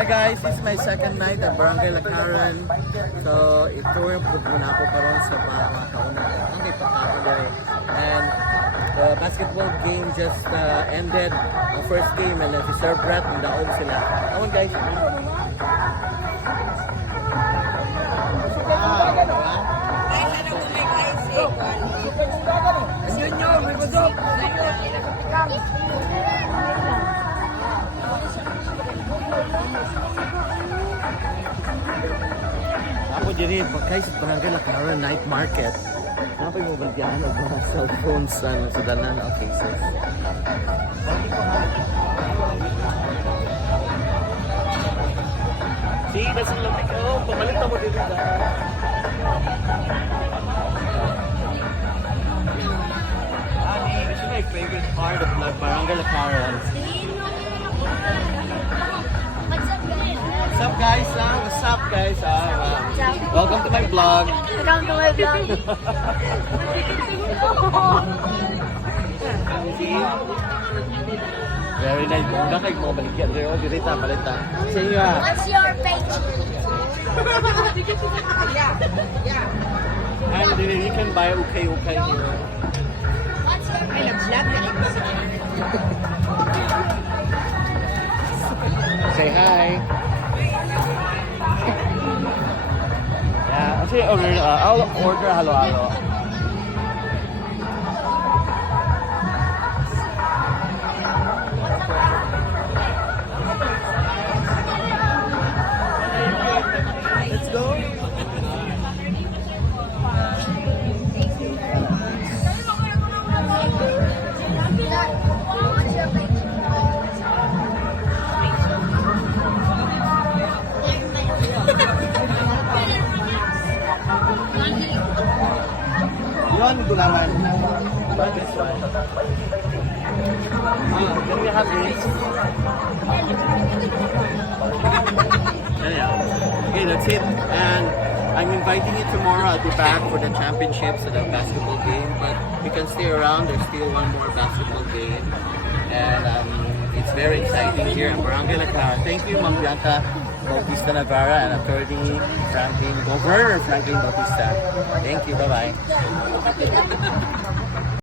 Hi guys, this is my second night at Barangay Lakaran. So, ito yung muna ako karon sa mga kauna. Ang dere. And the basketball game just uh, ended. Ang first game and then si Sir Brett, daog sila. On guys. Wow, diba? Ako diri pagkay sa Barangay Lakaran Night Market. Napay mo baldihan og mga cellphones ano, sa dalan ng cases. See, the lamig. Oh, pamalit na mo dito guys. Ani, this is my favorite part of Barangay Lakaran. Guys? Ah, what's up guys? Ah, wow. Welcome to my vlog. Welcome to my vlog. Very nice. Bongga kay mo baligyan dito. Dirita palita. Sa inyo ah. What's your page? And then you can buy okay okay here. What's your page? Say hi. Yeah, kasi order uh, I'll order halo halo. Yun, one. Ah, then we have this. Okay, that's it. And I'm inviting you tomorrow. I'll be back for the championships at the basketball game. But you can stay around. There's still one more basketball game. And um, it's very exciting here in Barangay Laclara. Thank you, Ma'am Bianca Bautista Navarra and attorney Franklin Governor Franklin Bautista. Thank you. Bye-bye.